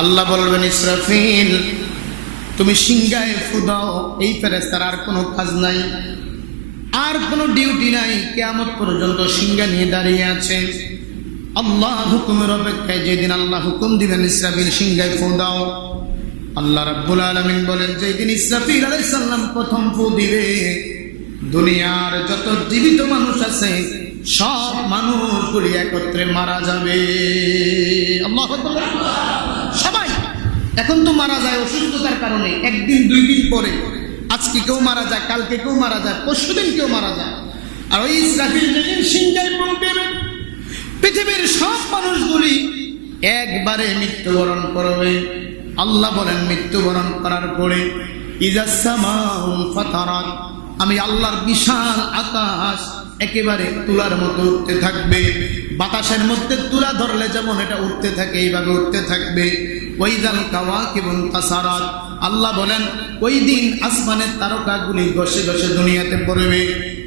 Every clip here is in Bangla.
আল্লাহ বলবেন, ইসরাফিল তুমি সিংহায় ফু দাও। এই ফেরেশতার আর কোনো কাজ নাই, আর কোনো ডিউটি নাই, কিয়ামত পর্যন্ত সিংহা নিয়ে দাঁড়িয়ে আছে আল্লাহ হুকুমের অপেক্ষায়। যেদিন আল্লাহ হুকুম দিবেন ইসরাফিল সিংহায় ফু দাও, আল্লাহ রাব্বুল আলামিন বলেন, যেদিন ইসরাফিল আলাইহিস সালাম প্রথম ফু দিবে, দুনিয়ার যত জীবিত মানুষ আছে সব মানুষগুলি একত্রে মারা যাবে। আল্লাহু আকবার। সবাই এখন তো মারা যায় অসুস্থতার কারণে, একদিন দুই দিন পরে, আজকে কেউ মারা যায়, কালকে কেউ মারা যায়, পরশুদিন কেউ মারা যায়। আর ওই ইসরাফিল যেদিন সিংহায় ফু দিবে, পৃথিবীর সব মানুষগুলি একবারে মৃত্যুবরণ করবে। আল্লাহ বলেন, মৃত্যুবরণ করার পরে ইজা সামাউ ফাতারাত, আমি আল্লাহর বিশাল আকাশ একেবারে তুলার মতো উঠতে থাকবে। বাতাসের মধ্যে তুলা ধরলে যেমন এটা উঠতে থাকে, এইভাবে উঠতে থাকবে। ওয়াইদাল কাওয়াকিবু তাসারাত, আল্লাহ বলেন ওই দিন আসমানের তারকাগুলি ঘষে ঘষে দুনিয়াতে পড়বে।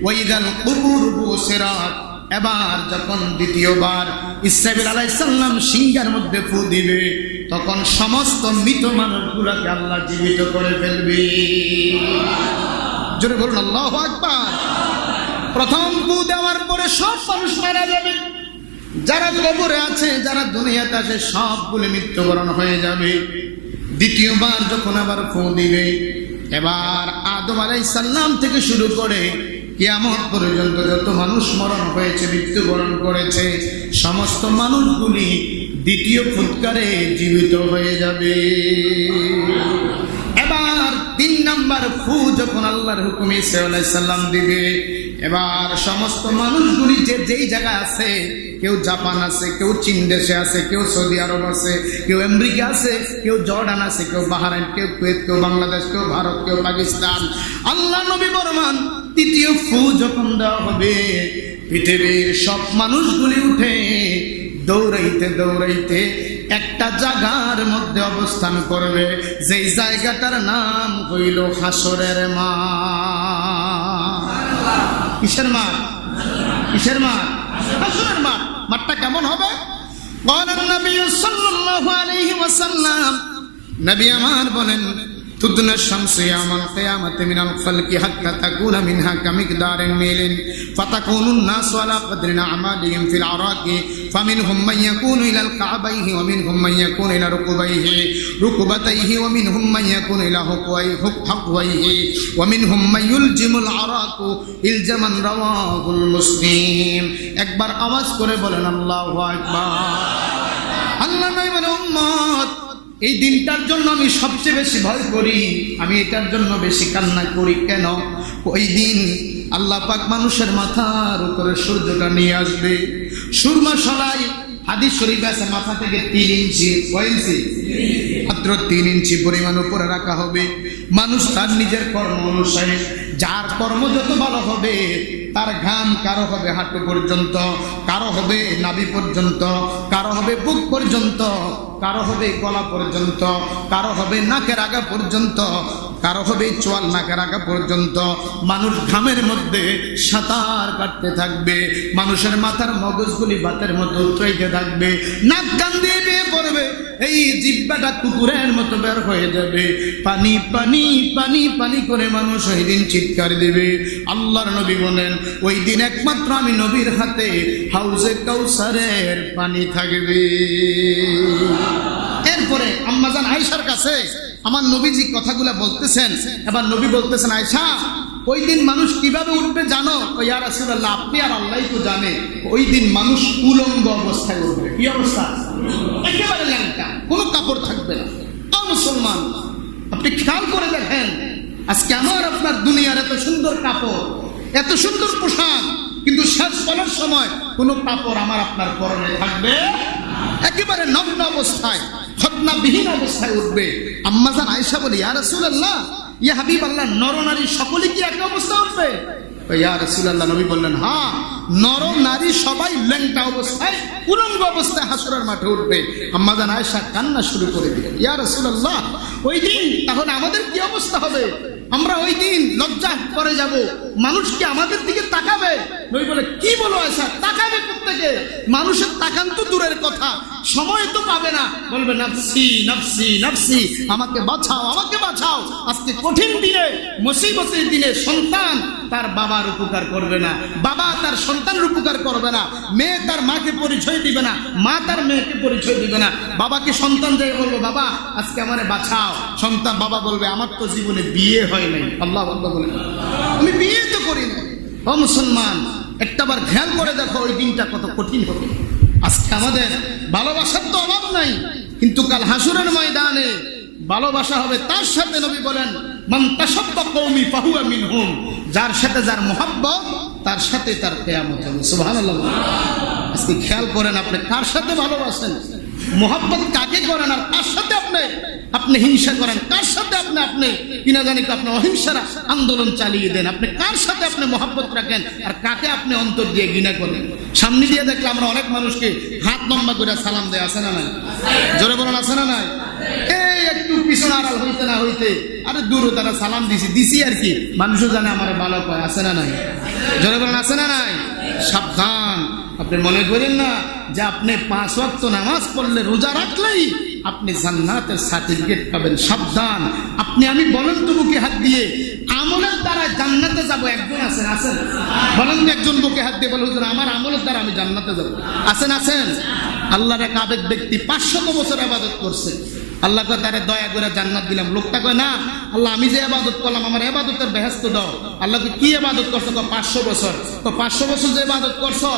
ওয়াইদাল কুবুর বুসিরাত, এবার যখন দ্বিতীয়বার ইসরাফিল আলাইহিস সালাম সিংহার মধ্যে ফু দিবে, তখন সমস্ত মৃত মানুষগুলোকে আল্লাহ জীবিত করে ফেলবে। জোরে বলুন আল্লাহু আকবার। প্রথম ফু দেওয়ার পরে সব মানুষ মারা যাবে, যারা কবরে আছে, যারা দুনিয়াতে আছে, সবগুলো মৃত্যুবরণ হয়ে যাবে। দ্বিতীয়বার যখন আবার ফু দিবে, এবার আদম আলাইহিস সালাম থেকে শুরু করে কিয়ামত পর্যন্ত যত মানুষ মরণ হয়েছে, মৃত্যুবরণ করেছে, সমস্ত মানুষগুলি দ্বিতীয় ফুৎকারে জীবিত হয়ে যাবে। এবার 3 নাম্বার ফু যখন আল্লাহর হুকুমে ঈসা আলাইহিস সালাম দিবে, এবার সমস্ত মানুষগুলি যে যেই জায়গায় আছে, কেউ জাপান আছে, কেউ চীন দেশে আছে, কেউ সৌদি আরব আছে, কেউ আমেরিকা আছে, কেউ জর্ডান আছে, কেউ বাহরাইন, কেউ কুয়েত, কেউ বাংলাদেশ, কেউ ভারত, কেউ পাকিস্তান। আল্লাহ নবী বর্মান তৃতীয় ফু যখন দেওয়া হবে, পৃথিবীর সব মানুষগুলি উঠে দৌড়াইতে দৌড়াইতে একটা জায়গার মধ্যে অবস্থান করবে, যেই জায়গাটার নাম হইল হাসরের মাঠ। কিসের মাঠ? কিসের মাঠ? হাসরের মাঠ। মাঠটা কেমন হবে? বলেন নবী সাল্লাল্লাহু আলাইহি ওয়াসাল্লাম, নবী আমার বলেন, تدنى الشمس يوم القيامة من الخلق حتى تكون منها كمقدار الميل فتكون الناس على قدر أعمالهم في العراق فمنهم من يكون إلى الكعبين ومنهم من يكون إلى ركبتيه ومنهم من يكون إلى حقويه ومنهم من يلجم العراق إلجما رواه المسلم. একবার আওয়াজ করে বলেন আল্লাহু আকবার। আল্লাহ নবী বলেন, উম্মত এই দিনটার জন্য আমি সবচেয়ে বেশি ভয় করি, আমি এটার জন্য বেশি কান্না করি। কেন? ওই দিন আল্লাহ পাক মানুষের মাথার উপরে সূর্যটা নিয়ে আসবে। সুরমা সলাই হাদিস শরীফ আছে, মাথা থেকে 3 ইঞ্চি, কয় ইঞ্চি? মাত্র 3 ইঞ্চি পরিমাণ উপরে রাখা হবে। মানুষ তার নিজের কর্ম অনুসারে, যার কর্ম যত ভালো হবে তার ঘাম কারো হবে হাঁটু পর্যন্ত, কারো হবে নাভি পর্যন্ত, কারো হবে বুক পর্যন্ত, কারো হবে গলা পর্যন্ত, কারো হবে নাকের আগা পর্যন্ত, কারো হবে চোয়াল নাকের আগা পর্যন্ত। মানুষ ঘামের মধ্যে সাঁতার কাটতে থাকবে, মানুষের মাথার মগজগুলি বাতের মধ্যে উতরাইতে থাকবে, নাক কান দিয়ে বেয়ে পড়বে, এই জিহ্বাটা কুকুরের মতো বের হয়ে যাবে। পানি পানি পানি পানি করে মানুষ ওই দিন চিৎকার দেবে। আল্লাহর নবী বলেন, ওই দিন একমাত্র আমি নবীর হাতে হাউজে কাউসারের পানি থাকবে। এরপরে আম্মাজান আয়েশার কাছে আমার নবীজি কথাগুলো বলতেছেন। এবার নবী বলতেছেন, আয়েশা ওই দিন মানুষ কিভাবে উঠবে জানো? ইয়া রাসূলুল্লাহ, আপনি আর আল্লাহই তো জানে। ওই দিন মানুষ উলঙ্গ অবস্থায় উঠবে। কি অবস্থা? একেবারে ল্যাংটা, কোনো কাপড় থাকবে না। ও মুসলমান, আপনি খেয়াল করে দেখেন, আজকে আমার আপনার দুনিয়ার এত সুন্দর কাপড়, এত সুন্দর পোশাক, কিন্তু শেষ করার সময় কোনো কাপড় আমার আপনার পরনে থাকবে, একেবারে নগ্ন অবস্থায়, খতনাবিহীন অবস্থায় উঠবে। আম্মাজান আয়েশা বলে, ইয়া রাসূলুল্লাহ, ইয়া হাবিবাল্লাহ, নরনারী সকলে কি একই অবস্থা উঠবে? ইয়া রাসূলুল্লাহ, নবী বললেন, হ্যাঁ, নর নারী সবাই ল্যাংটা অবস্থায়, উলঙ্গ অবস্থায় হাসরের মাঠে উঠবে। আম্মাজান আয়েশা কান্না শুরু করে দিলেন, ইয়া রাসূলুল্লাহ, ওই দিন তাহলে আমাদের কি অবস্থা হবে? আমরা ওই দিন লজ্জা করে যাব, মানুষ কি আমাদের দিকে তাকাবে? নবী বলে কি বলো আয়েশা, তাকাবে প্রত্যেকে, মানুষের তাকান তো দূরের কথা, সময় তো পাবে না, বলবে নাফসি নাফসি নাফসি, আমাকে বাঁচাও আমাকে বাঁচাও। আজকে কঠিন দিনে, মুসিবতের দিনে সন্তান তার বাবার উপকার করবে না, বাবা তার সন্তানের উপকার করবে না, মেয়ে তার মাকে পরিচয় দিবে না, মা তার মেয়েকে পরিচয় দিবে না। বাবাকে সন্তান যে বলবো বাবা আজকে আমারে বাঁচাও, সন্তান বাবা বলবে আমার তো জীবনে বিয়ে হয় নাই, আল্লাহ আল্লাহ বলে আমি বিয়ে তো করি না। ও মুসলমান, একটাবার খেয়াল করে দেখো ওই দিনটা কত কঠিন হবে। আজকে আমাদের ভালোবাসার তো অভাব নাই, কিন্তু কাল হাসুরের ময়দানে ভালোবাসা হবে তার সাথে। নবী বলেন মান তাসাব্বা কওমি ফাহুয়া মিনহুম, যার সাথে যার মুহাব্বত তার সাথে তার কিয়ামত হবে। সুবহানাল্লাহ। আজকে খেয়াল করেন আপনি কার সাথে ভালোবাসেন, মুহাব্বত কাকে করেন, আর কার সাথে আপনি হিংসা করেন, কার সাথে আপনি কিনা জানি আপনি অহিংসার আন্দোলন চালিয়ে দেন। আপনি কার সাথে আপনি মুহাব্বত রাখেন আর কাকে আপনি অন্তর দিয়ে ঘৃণা করেন। সামনে দিয়ে দেখলে আমরা অনেক মানুষকে হাত লম্বা করে সালাম দেয়, আছে না নাই? জোরে বলেন আছে না নাই? এই একটু পিছনে আড়াল হইতে না হইতে আরে দূর তারা সালাম দিছি আর কি, মানুষও জানে আমার ভালো পায়, আছে না নাই? জোরে বলেন আছে না নাই? সাবধান, আপনি মনে করেন না যে আপনি 5 ওয়াক্ত নামাজ পড়লে রোজা রাখলেই আপনি জান্নাতের সার্টিফিকেট পাবেন। সাবধান, আপনি আমি বলেন তো বুকে হাত দিয়ে আমলের দ্বারা জান্নাতে যাব, একজন আছেন বলেন, একজন বুকে হাত দিয়ে বলে হুজুর আমার আমলের দ্বারা আমি জান্নাতে যাব, আছেন? আল্লাহর এক আবেদ ব্যক্তি 500 বছর ইবাদত করছে, আল্লাহ কয় তারে দয়া করে জান্নাত দিলাম। লোকটা কয় না আল্লাহ আমি যে ইবাদত করলাম আমার ইবাদতের বেহেশত দাও। আল্লাহ কি ইবাদত করছো? 500 বছর। তো 500 বছর যে ইবাদত করছো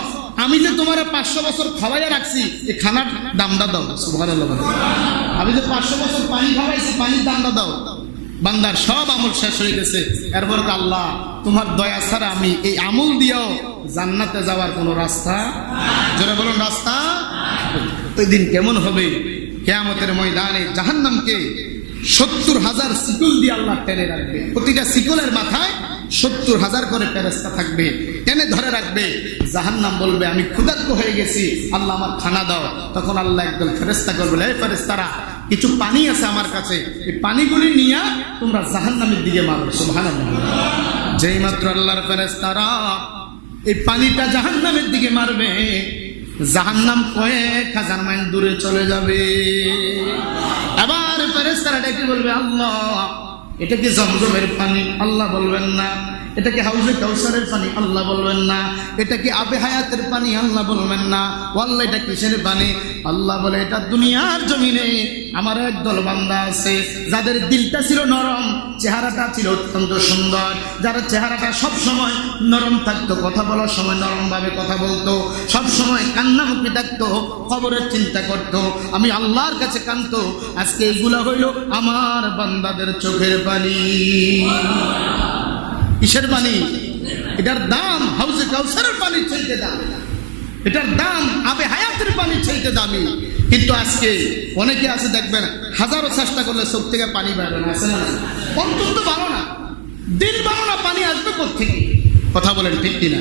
আমি যে তোমার 500 বছর খাওয়াইয়া রাখছি এই খানার দামটা দাও। সুবহানাল্লাহ। আমি যে 500 বছর পানি খাওয়াইছি পানির দামটা দাও। বান্দার সব আমল শেষ হয়ে গেছে, এরপর আল্লাহ তোমার দয়া ছাড়া আমি এই আমল দিয়েও জান্নাতে যাওয়ার কোনো রাস্তা, জোরে বলুন রাস্তা। ওই দিন কেমন হবে? কিয়ামতের ময়দানে জাহান্নামকে 70,000 শিকল দিয়ে আল্লাহ টেনে রাখবে। প্রতিটা শিকলের মাথায় 70,000 করে ফেরেশতা থাকবে, টেনে ধরে রাখবে। জাহান্নাম বলবে আমি ক্ষুধার্ত হয়ে গেছি, আল্লাহ আমার খানা দাও। তখন আল্লাহ একদল ফেরেশতা করবে, এই ফেরেশতারা কিছু পানি আছে আমার কাছে, এই পানিগুলি নিয়ে তোমরা জাহান্নামের দিকে মারো। সুবহানাল্লাহ। যেই মাত্র আল্লাহর ফেরেশতারা এই পানিটা জাহান্নামের দিকে মারবে, জাহান্নাম কয়েক হাজার মাইল দূরে চলে যাবে। আবার ফেরেশতারা ডেকে বলবে আল্লাহ এটা কি জমজমের পানি? আল্লাহ বলবেন না। এটা কি হাউজে কাউসারের পানি? আল্লাহ বলবেন না। এটা কি আবে হায়াতের পানি? আল্লাহ বলবেন না। আল্লাহ এটা কিসের পানি? আল্লাহ বলে এটা দুনিয়ার জমিনে আমার একদল বান্দা আছে যাদের দিলটা ছিল নরম, চেহারাটা ছিল অত্যন্ত সুন্দর, যার চেহারাটা সব সময় নরম থাকতো, কথা বলার সময় নরম ভাবে কথা বলতো, সব সময় কান্নামুখী থাকতো, খবরের চিন্তা করতো, আমি আল্লাহর কাছে কাঁদতো। আজকে এইগুলা হইল আমার বান্দাদের চোখের পানি। কিসের পানি? এটার দাম হাউজে কাউসারের পানির চাইতে দাম, এটার দাম আবে হায়াতের পানির চাইতে দামি। কিন্তু আজকে অনেকে আছে দেখবেন হাজারো চেষ্টা করলে চোখ থেকে পানি বের হবে না, আছে না? অন্তত ভালো না, দিল ভালো না, পানি আসবে কোত্থেকে? কথা বলেন ঠিক কিনা?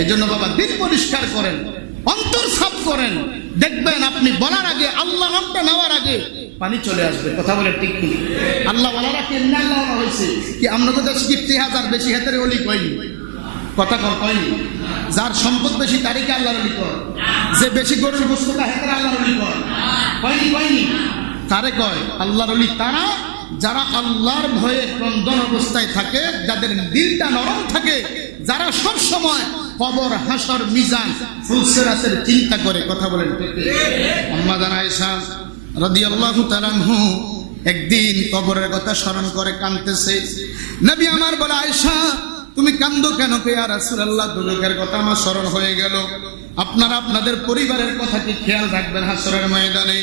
এই জন্য বাবা দিল পরিষ্কার করেন, অন্তর সাফ করেন, দেখবেন আপনি বলার আগে আল্লাহ নামটা নেওয়ার আগে পানি চলে আসবে। কথা বলে ঠিক কি? আল্লাহ বলারা কেমনি আল্লাহ হয়েছে কি? আমরা তো 30,000 বেশি হাতের অলি কইনি, কথা কয়নি। যার সম্পদ বেশি তারিখে আল্লাহর অলি কর, যে বেশি গরুর গোশত খায় হাতের আল্লাহর অলি কর, কয়নি। কারে কয়? আল্লাহর অলি তারা যারা আল্লাহর ভয়ে ক্রন্দন অবস্থায় থাকে, যাদের দিলটা নরম থাকে, যারা সব সময় কবর হাসর মিজান ফুলসিরাতের চিন্তা করে। কথা বলেন ঠিক? আম্মা জান আয়েশা রাদিয়াল্লাহু তাআলা আনহু একদিন কবরের কথা স্মরণ করে কাঁদতেছে। নবী আমার বলে আয়েশা তুমি কান্দো কেন? কে ইয়া রাসূলুল্লাহ দুজকের কথা আমার স্মরণ হয়ে গেল। আপনারা আপনাদের পরিবারের কথা কি খেয়াল রাখবেন হাসরের ময়দানে?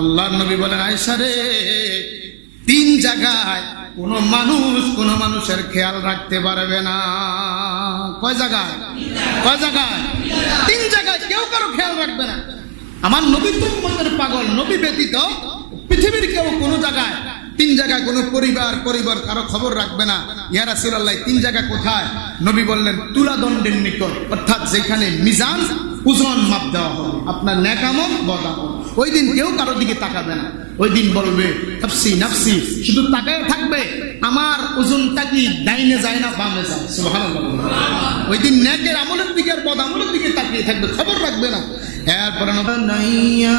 আল্লাহর নবী বলেন আয়েশা রে 3 জায়গায় কোন মানুষের খেয়াল রাখতে পারবে না। কয় জায়গায়? 3 জায়গায় কেউ কারো খেয়াল রাখবে না। আমার নবী তো উম্মতের পাগল, নবী ব্যতীত পৃথিবীর কেউ কোনো জায়গায় 3 জায়গায় কোনো পরিবার কারো খবর রাখবে না। ইয়া রাসূলুল্লাহ 3 জায়গা কোথায়? নবী বললেন তুলাদণ্ডের নিকট, অর্থাৎ যেখানে মিজান ওজন মাপ দেওয়া হবে, আপনার নেক আমল বদ আমল। ওই দিন কেউ কারোর দিকে তাকাবে না। ওই দিন বলবে নাফসি নাফসি, শুধু তাকায় থাকবে আমার ওজনটা কি ডাইনে যায় না বামে যায়। সুবহানাল্লাহ। ওই দিন নেকের আমলের দিকে আর বদ আমলের দিকে তাকিয়ে থাকবে, খবর রাখবে না। এরপরে নাইয়া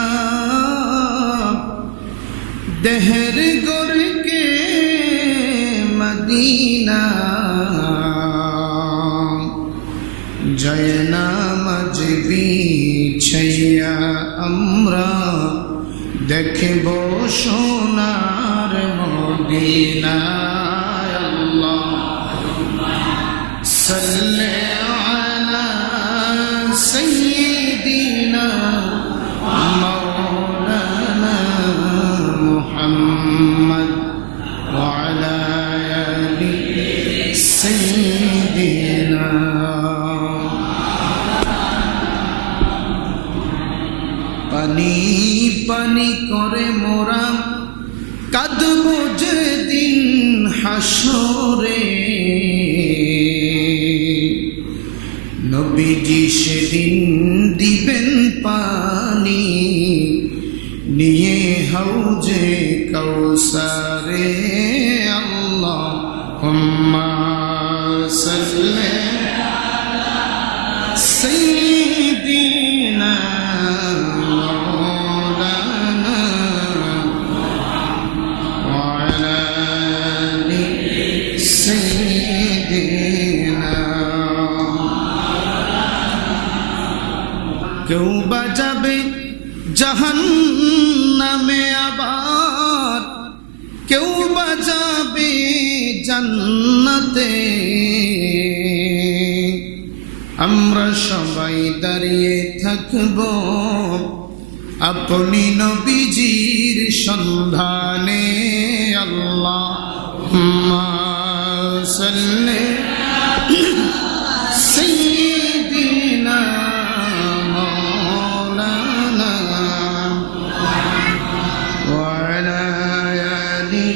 দেহের গরকে মদিনা জয় নামাজ বিছাইয়া আমরা দেখব সোনার মদিনা। আল্লাহুম্মা সাল্লি আলা সাইয়্যিদিনা মাওলানা মুহাম্মদ ওয়া আলা আলি সাইয়্যিদিনা। পানি পানি করে মোরা কাঁদব যেদিন হাসরে, নবীজি সেদিন দিবেন পানি নিয়ে হাউজে কাউসারে। আল্লাহুম্মা সাল্লি আলা সাইয়্যিদিনা কেউ বাজাবে জাহান্নামে আবার, কেউ বাজাবে জান্নাতে। আমরা সবাই দাঁড়িয়ে থাকব আপনি নবীজির সন্ধানে। আল্লাহুম্মা সাল্লি সাইয়্যিদিনা মাওলানা ওয়া আলা আলি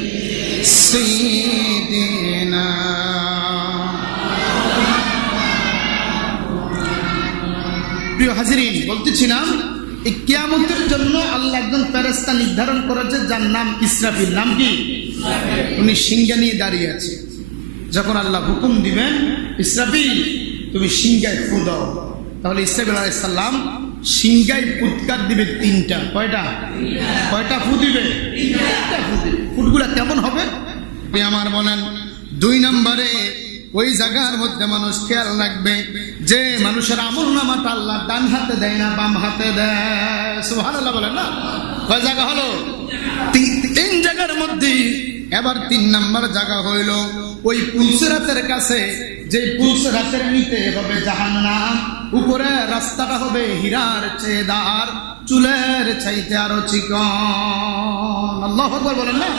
সাইয়্যিদিনা। প্রিয় হাজিরিন, বলতেছিলাম এই কিয়ামতের জন্য আল্লাহ একজন ফেরেশতা নির্ধারণ করেছে যার নাম ইসরাফিল। নাম কি? উনি সিংহা নিয়ে দাঁড়িয়ে আছে। যখন আল্লাহ হুকুম দিবেন ইসরাফিল তুমি সিংহায় ফু দাও, তাহলে ইসরাফিল আলাইহিস সালাম সিংহায় ফুৎকার দিবে তিনটা। কয়টা? কয়টা ফু দিবে? তিনটা ফু দিবে। ফুটগুলা কেমন হবে? আমার বলেন 2 নম্বরে ওই জায়গার মধ্যে মানুষ খেয়াল রাখবে যে মানুষের আমল নামাটা আল্লাহ ডান হাতে দেয় না, বাম হাতে দেয়। সুবহানাল্লাহ বলেন না? কয় জায়গা হলো? 3 জায়গার মধ্যে। এবার 3 নম্বর জায়গা হইল ওই পুলসিরাতের কাছে, যে পুলসিরাতের নিতে হবে জাহান্নাম। উপরে রাস্তাটা হবে হীরার চেয়ে দার, চুলের চাইতে আরো চিকন। আল্লাহু আকবার বলেন না?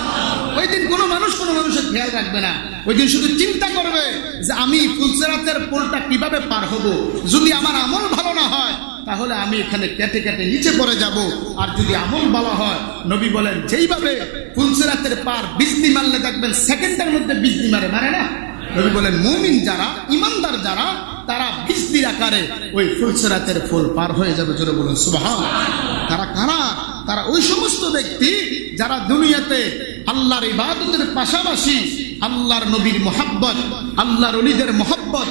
ওই দিন কোনো মানুষ কোনো মানুষের খেয়াল রাখবে না। ওই দিন শুধু চিন্তা করবে যে আমি পুলসিরাতের পোলটা কিভাবে পার হব। যদি আমার আমল ভালো না হয় তাহলে আমি এখানে কেটে কেটে নিচে পড়ে যাব, আর যদি আমল ভালো হয় নবী বলেন যেইভাবে পুলসিরাতের পার বিজলি মারলে দেখবেন সেকেন্ডের মধ্যে বিজলি মারে, মারে না? নবী বলেন মুমিন যারা, ইমানদার যারা, তারা বিজলির আকারে ওই পুলসিরাতের ফুল পার হয়ে যাবে। জোরে বলুন সুবহানাল্লাহ। তারা কারা? তারা ওই সমস্ত ব্যক্তি যারা দুনিয়াতে আল্লাহর ইবাদতের পাশাপাশি আল্লাহর নবীর মহব্বত, আল্লাহর ওলিদের মহব্বত,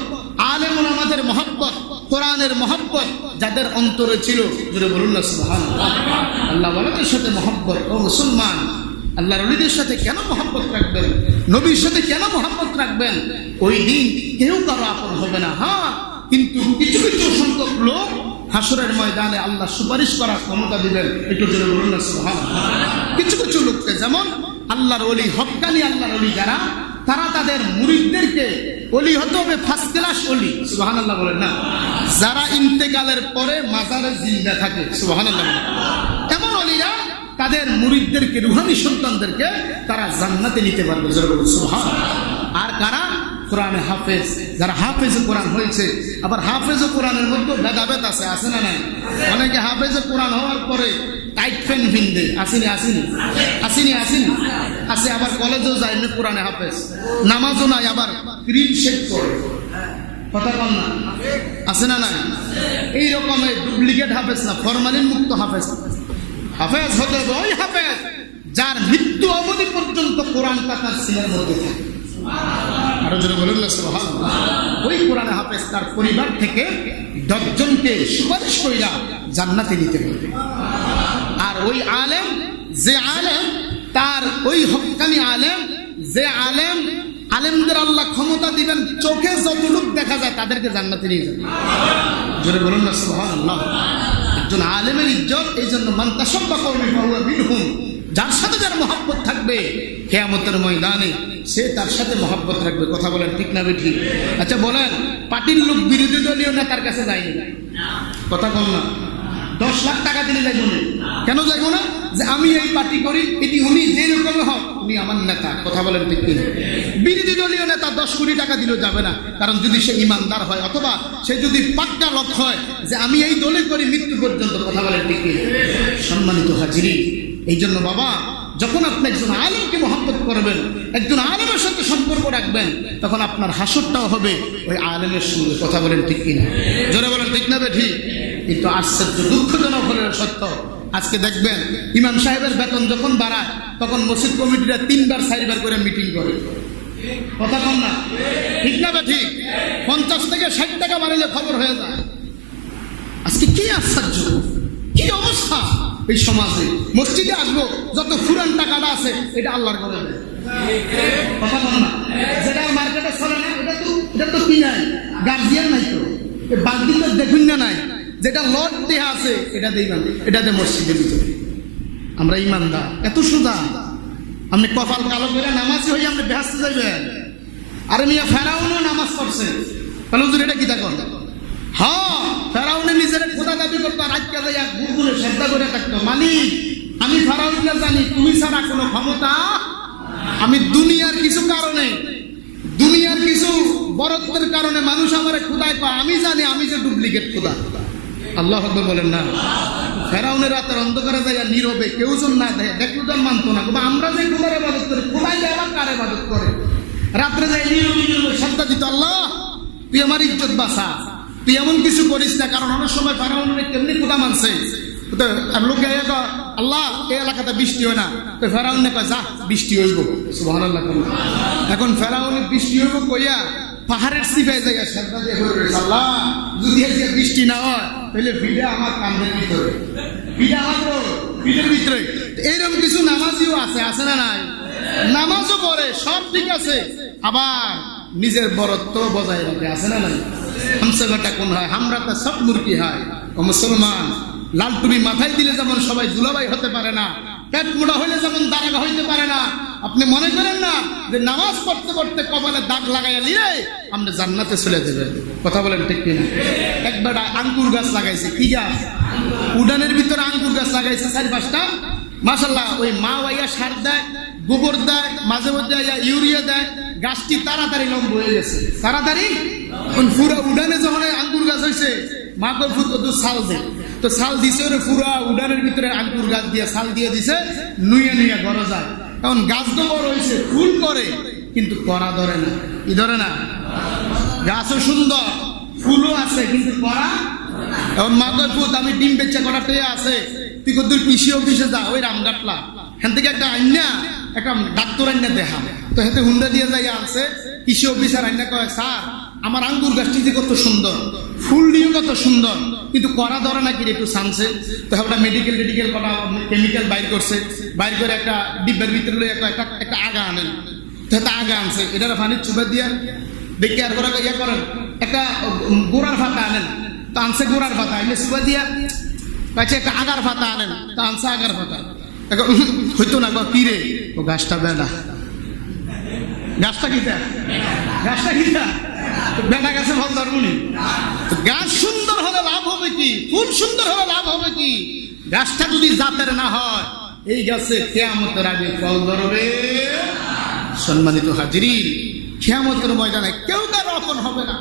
আলেম ওলামাদের মহব্বত, কোরআনের মহব্বত যাদের অন্তরে ছিল। জোরে বলুন না সুবহানাল্লাহ। আল্লাহ ওয়ালাদের সাথে মহব্বত। ও মুসলমান, আল্লাহর ওলিদের সাথে কেন মহব্বত রাখবেন? নবীর সাথে কেন মহব্বত রাখবেন? ওই দিন কেউ কারো আপন হবে না। হ্যাঁ, কিন্তু কিছু কিছু সংখ্যক লোক হাসরের ময়দানে আল্লাহ সুপারিশ করার ক্ষমতা দিবেন। একটু জোরে বলুন না সুবহানাল্লাহ। কিছু কিছু লোককে, যেমন আল্লাহর ওলি, হক্কানি আল্লাহর ওলি যারা, তারা তাদের মুরিদদেরকে, ওলি হতে হবে ফার্স্ট ক্লাস ওলি। সুবহানাল্লাহ বলেন না? যারা ইন্তেকালের পরে মাজারে জিন্দা থাকে। সুবহানাল্লাহ। এমন ওলিরা তাদের মুরিদদেরকে, রুহানি সন্তানদেরকে তারা জান্নাতে নিতে পারবে। জোরে বলুন সুবহানাল্লাহ। আর কারা? কোরআনে হাফেজ, যারা হাফেজ কোরআন হয়েছে। আবার হাফেজ কোরআনের মধ্যে ভেদাভেদ আছে, আছে না নাই? অনেকে হাফেজ কোরআন হওয়ার পরে টাইট ফ্যান ভিন্দে, আসেনি আসেনি আসেনি আসেনি আছে। আবার কলেজেও যায় না কোরআনে হাফেজ, নামাজও নাই, আবার ক্রিম শেক করে। কথা বল না? আছে না নাই? এই রকমের ডুপ্লিকেট হাফেজ না, ফরমালিন মুক্ত হাফেজ। হাফেজ হতে হবে ওই হাফেজ যার মৃত্যু অবধি পর্যন্ত কোরআনটা তার সিনার মধ্যে থাকে। আরো জোরে বলুন না সুবহানাল্লাহ। ওই কোরআন হাফেজ তার পরিবার থেকে 10 জনকে সুপারিশ কইরা জান্নাতে নিতে পারবে। আর ওই আলেম, যে আলেম, তার ওই হক্কানি আলেম, যে আলেম, আলেমদের আল্লাহ ক্ষমতা দিবেন চোখে যতটুক দেখা যায় তাদেরকে জান্নাতে নিয়ে যাবে। জোরে বলুন না সুবহানাল্লাহ। একজন আলেমের ইজ্জত এই জন্য মান তাসাব্বাকা বিহি মিনহুম, যার সাথে যার মহব্বত থাকবে কিয়ামতের ময়দানে সে তার সাথে মহব্বত রাখবে। কথা বলেন ঠিক না বেঠিক? আচ্ছা বলেন, পার্টির লোক বিরোধী দলীয় নেতার কাছে যায়নি, কথা বল না, 10 লাখ টাকা দিলে যাইব না। কেন যাইব না? যে আমি এই পার্টি করি, এটি উনি যে রকম হোক উনি আমার নেতা। কথা বলেন ঠিক কিনা? বিরোধী দলীয় নেতা 10 কোটি টাকা দিলেও যাবে না, কারণ যদি সে ইমানদার হয় অথবা সে যদি পাক্কা লক্ষ্য হয় যে আমি এই দলে করি মৃত্যু পর্যন্ত। কথা বলেন ঠিক কিনা? সম্মানিত হাজিরিন, এই জন্য বাবা, যখন আপনি একজন আলেমকে মহব্বত করবেন, একজন আলেমের সাথে সম্পর্ক রাখবেন, তখন আপনার হাসরটাও হবে ওই আলেমের সঙ্গে। কথা বলেন ঠিক কিনা? জোরে বলেন ঠিক না বেঠিক? কিন্তু আশ্চর্য দুঃখজনক হলেও সত্য, আজকে দেখবেন ইমাম সাহেবের বেতন যখন বাড়ায় তখন মসজিদ কমিটিরা 3বার 4বার করে মিটিং করে। কথা বল না, ঠিক না বেঠিক? 50 থেকে 60 টাকা বাড়াইলে খবর হয়ে যায়। আজকে কি আশ্চর্য, কি অবস্থা এই সমাজে! মসজিদে আসবো, যত ফুরান টাকাটা আছে এটা আল্লাহর করে দেয়। কথা বল না, যেটা মার্কেটে চলে না এটা তো কি নাই, গার্জিয়ান নাই, তো বালতি তো দেখুন না নাই, যেটা লট দেয়া আছে এটা দিবেন, এটাতে মসজিদের ভিতরে। আমরা ইমানদার, এত সোজা। আপনি কপাল কালো করে নামাজি হয়ে আপনি ব্যস্ত যাইবেন। আরে মিয়া ফেরাউনও নামাজ পড়ছে, তাহলে হুজুর এটা কি দেখুন? হ্যাঁ, ফেরাউনে নিজের খোদা দাবি করতো, আর আজকে যাইয়া গুরগুরে শ্রদ্ধা করে থাকতো, মালিক আমি ফেরাউনকে জানি, তুমি ছাড়া কোনো ক্ষমতা, আমি দুনিয়ার কিছু কারণে, দুনিয়ার কিছু বরত্বের কারণে মানুষ আমার খোদায় পায়, আমি জানি আমি যে ডুপ্লিকেট খোদা। আল্লাহু আকবার বলেন না। ফেরাউনের রাতের অন্ধকারে যাইয়া নীরবে, কেউ জন না দেখলো জন মানতো না, কিন্তু আমরা যে খোদার ইবাদত করি, খোদাই যে আবার কার ইবাদত করে, রাত্রে যাই নীরবে শ্রদ্ধা দিত, আল্লাহ তুই আমার ইজ্জত বাঁচা, তুই এমন কিছু করিস না। কারণ অনেক সময় ফেরাউনের কেমনি খোদা মানছে, লোকে আল্লাহ এই এলাকাতে বৃষ্টি হয় না, তো ফেরাউনে কয় যা বৃষ্টি হইব। সুবহানাল্লাহ। এখন ফেরাউনের বৃষ্টি হইব কইয়া পাহাড়ের সিপাই জায়গা শ্রদ্ধা দিয়ে আল্লাহ যদি আজকে বৃষ্টি না হয় তাহলে ভিড়া আমার কান্দের ভিতরে, ভিড়া আমার ভিড়ের ভিতরে। এইরকম কিছু নামাজিও আছে, আছে না নাই? নামাজও পড়ে, সব ঠিক আছে, আবার নিজের বরত্ব বজায় রাখে, আছে না নাই? হামসে বেটা কোন হয়, আমরা তো সব মুরগি হয়। ও মুসলমান, লাল টুপি মাথায় দিলে যেমন সবাই দুলাভাই হতে পারে না, পেট মোটা হইলে যেমন দাঁড়াগা হইতে পারে না। আপনি মনে করেন না যে নামাজ পড়তে পড়তে কপালে দাগ লাগাইয়া নিয়ে আপনি জান্নাতে চলে যাবেন। কথা বলেন ঠিক কিনা? একবার আঙ্গুর গাছ লাগাইছে, কি গাছ? উডানের ভিতরে আঙ্গুর গাছ লাগাইছে 4-5টা। মাশাআল্লাহ, ওই মা ওয়াইয়া সার দেয়, গোবর দেয়, মাঝে মধ্যে ইউরিয়া দেয়, গাছটি তাড়াতাড়ি লম্ব হয়ে গেছে, তাড়াতাড়ি। পুরা উডানে যখন আঙ্গুর গাছ হয়েছে, মা কই ফুট তো সাল দে, তো সাল দিছে ওরে পুরা উডানের ভিতরে আঙ্গুর গাছ দিয়ে সাল দিয়ে দিছে, নুইয়া নুইয়া ঘরে যায়। এখন গাছ তো বড় হয়েছে, ফুল করে, কিন্তু কড়া ধরে না। কি ধরে না? গাছও সুন্দর, ফুলও আছে, কিন্তু কড়া। এখন মা কই ফুট আমি ডিম বেচা করা পেয়ে আছে, তুই কদ্দুর কৃষি অফিসে যা, ওই রামগাটলা এখান থেকে একটা আইনা, একটা ডাক্তার আইনা দেখা, তো হেতে হুন্ডা দিয়ে যাই আনছে। কৃষি অফিসার আইনা কয়, স্যার আমার আঙ্গুর গাছটি যে কত সুন্দর, ফুল দিয়েও কত সুন্দর, কিন্তু কড়া ধরে নাকি একটু ছানছে। তো ওটা মেডিকেল করা কেমিক্যাল বাইর করছে, বাইর করে একটা ডিব্বার ভিতরে একটা আগা আনেন, তো একটা আগা আনছে, এটা পানির চুপা দিয়া দেখি আর করে ইয়ে করেন, একটা গোড়ার ফাতা আনেন, তো আনছে গোড়ার ফাতা, এনে চুপা দিয়া কাছে একটা আগার ফাতা আনেন, তো আনছে আগার ফাতা। হইতো না কি রে, ও গাছটা বেড়া, গাছটা কিটা, গাছটা কিটা বেটা গাছে ফল ধরবনি। গাছ সুন্দর হলে লাভ হবে কি? ফুল সুন্দর হলে লাভ হবে কি? গাছটা যদি জাতের না হয়, এই গাছে কিয়ামতের আগে ফল ধরবে। সম্মানিত হাজিরিন, কিয়ামতের ময়দানে কেউ কারো আপন হবে না।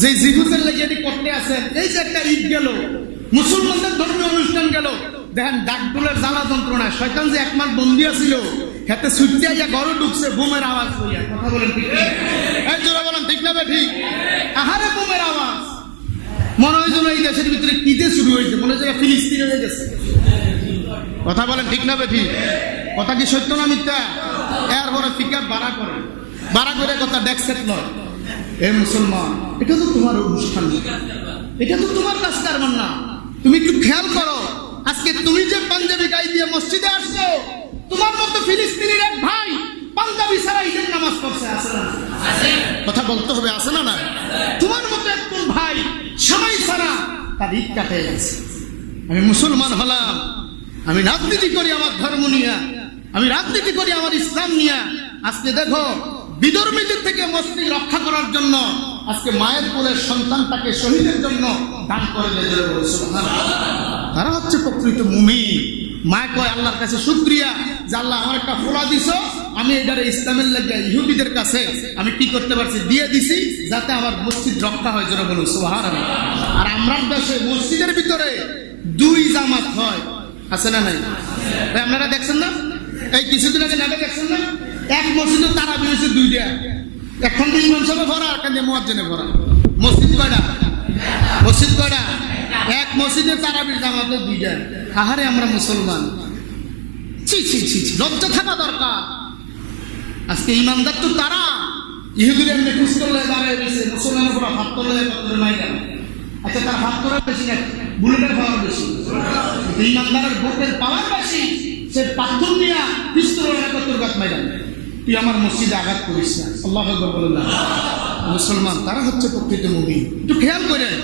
যে জিহুদের লেগে এটি করতে আছেন, এই যে একটা ঈদ গেল, মুসলমানদের ধর্মীয় অনুষ্ঠান গেল, দেখেন ডাকডোলের জ্বালা যন্ত্রণায় শয়তান যে 1 মাস বন্দী ছিল, হাতে ছুটতে আইয়া ঘরে ঢুকছে বোমের আওয়াজ হইয়া। কথা বলেন ঠিক না? এই জোরে বলেন ঠিক না? ঠিক। আহারে বোমের আওয়াজ, মনে হয় যেন এই দেশের ভিতরে কিতে শুরু হয়েছে, মনে হয় ফিলিস্তিনে হয়ে গেছে। কথা বলেন ঠিক না বেঠি? কথা কি সত্য না মিথ্যা? এরপরে ফিকার বাড়া করে কথা ডেকসেট নয়। এ মুসলমান, এটা তো তোমার অনুষ্ঠান, এটা তো তোমার কাজ কারবার না। তুমি একটু খেয়াল করো, আজকে তুমি যে পাঞ্জাবি গায়ে দিয়ে মসজিদে আসছো, তোমার মতো ফিলিস্তিনির এক ভাই পাঞ্জাবি ছাড়া ঈদের নামাজ পড়ছে, আছে না? কথা বলতে হবে, আছে না? না, তোমার মতো একজন ভাই সবাই ছাড়া তার ঈদ কাটে গেছে। আমি মুসলমান হলাম, আমি রাজনীতি করি আমার ধর্ম নিয়ে, আমি রাজনীতি করি আমার ইসলাম নিয়ে। আজকে দেখো, বিধর্মীদের থেকে মসজিদ রক্ষা করার জন্য আজকে মায়ের কোলের সন্তানটাকে শহীদের জন্য দান করে দিয়েছিল। তারা হচ্ছে প্রকৃত মুমিন। মা কয় আল্লাহর কাছে শুকরিয়া যে আল্লাহ আমার একটা ফোলা দিছো, আমি এটারে ইসলামের লাগে ইহুদিদের কাছে আমি কি করতে পারছি, দিয়ে দিছি, যাতে আমার মসজিদ রক্ষা হয়। যেন বলুন সুবহানাল্লাহ। আর আমরা দেশে মসজিদের ভিতরে 2 জামাত হয়, আছে না নাই? আপনারা দেখছেন না? এই কিছুদিন আগে নাটক দেখছেন না? এক মসজিদে তারাবি হয়েছে 2টা, এখন ইমাম সাহেব ভরা, এখন মুয়াজ্জিনে ভরা। মসজিদ কয়টা? মসজিদ কয়টা? এক মসজিদে তারাবির জামাতে 2টা। আহারে আমরা মুসলমান, ছি ছি ছি, লজ্জা থাকা দরকার। আজকে ইমানদার তো তারা, ইহুদিরা এমনি খুশ করলে দাঁড়ায় রয়েছে, মুসলমানের উপর হাত করলে নাই গেল। আচ্ছা, তার হাত করার বেশি না, বুলেটের পাওয়ার বেশি। ইমানদারের বুকের পাওয়ার বেশি, সে পাথর নিয়ে পিস্তলের 71 গাছ মাইরা। তুই আমার মসজিদে আঘাত করিস না, আল্লাহু আকবার বলেন না। মুসলমান তারা হচ্ছে প্রকৃত মুমিন। একটু খেয়াল করেন,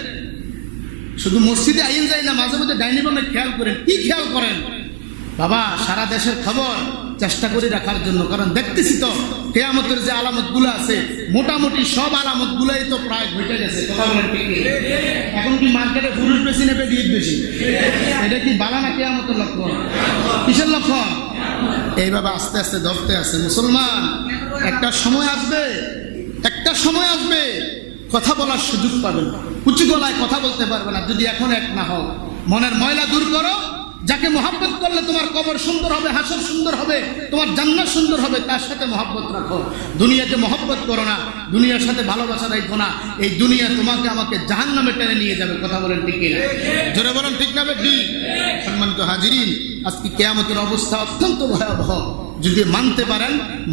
শুধু মসজিদে আইন যায় না, মাঝে মাঝে ডাইনি বামে খেয়াল করেন। কি খেয়াল করেন বাবা? সারা দেশের খবর চেষ্টা করে রাখার জন্য, কারণ দেখতেছি তো কিয়ামতের যে আলামত গুলো আছে, মোটামুটি সব আলামত গুলাই তো প্রায় ঘটে গেছে। কথা বলেন ঠিক? এখন কি মার্কেটে পুরুষ বেশি নেবে ঈদ বেশি? এটা কি বালা না কিয়ামতের লক্ষণ? কিসের লক্ষণ? এইভাবে আস্তে আস্তে ধরতে আছে। মুসলমান, একটা সময় আসবে কথা বলার সুযোগ পাবেন, উঁচু গলায় কথা বলতে পারবে না যদি এখন এক না হও। মনের ময়লা দূর করো। যাকে মহব্বত করলে তোমার কবর সুন্দর হবে, হাসর সুন্দর হবে, তোমার জান্নাত সুন্দর হবে, তার সাথে মহব্বত রাখো। দুনিয়াকে মহব্বত করো না, দুনিয়ার সাথে ভালোবাসা রাখো না। এই দুনিয়া তোমাকে আমাকে জাহান্নামে টেনে নিয়ে যাবে। কথা বলেন ঠিক কিনা? জোরে বলেন ঠিক না বেটি? সম্মানিত হাজিরিন, আজকে কিয়ামতের অবস্থা অত্যন্ত ভয়াবহ। যদি মানতে পারেন,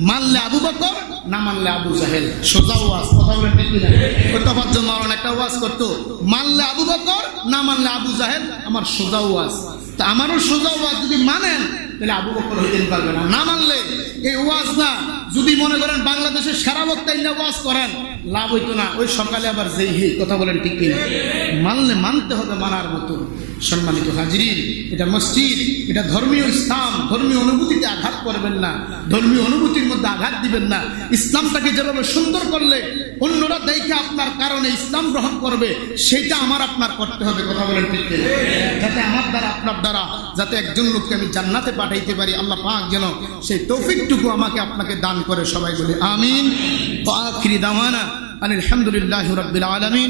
মানলে আবু বকর, না মানলে আবু জাহেল। সোজা ওয়াজ। কথা বলেন ঠিক কিনা? ওই তফাজ্জল মাওলানা একটা ওয়াজ করতো, মানলে আবু বকর, না মানলে আবু জাহেল। আমার সোজা ওয়াজ। তা আমারও সোজা ওয়াজ যদি মানেন, তাহলে আবু বকর হইতে পারবে না। না মানলে এই ওয়াজ না। যদি মনে করেন বাংলাদেশের সেরা বক্তাই না ওয়াজ করেন, লাভ হইতো না। ওই সকালে আবার যেই হে। কথা বলেন ঠিক কিনা? মানলে মানতে হবে মানার মতো। সম্মানিত হাজিরিন, এটা মসজিদ, এটা ধর্মীয় ইসলাম। ধর্মীয় অনুভূতিতে আঘাত করবেন না, ধর্মীয় অনুভূতির মধ্যে আঘাত দিবেন না। ইসলামটাকে যেভাবে সুন্দর করলে অন্যরা দেখে আপনার কারণে ইসলাম গ্রহণ করবে, সেটা আমার আপনার করতে হবে। কথা বলেন ঠিক কিনা? যাতে আমার দ্বারা, আপনার দ্বারা, যাতে একজন লোককে আমি জান্নাতে পাঠাইতে পারি, আল্লাহ পাক যেন সেই তৌফিকটুকু আমাকে আপনাকে দান করে। সবাই বলে আমিন। ওয়া আখিরি দাওয়ানা আলহামদুলিল্লাহি রাব্বিল আলামিন।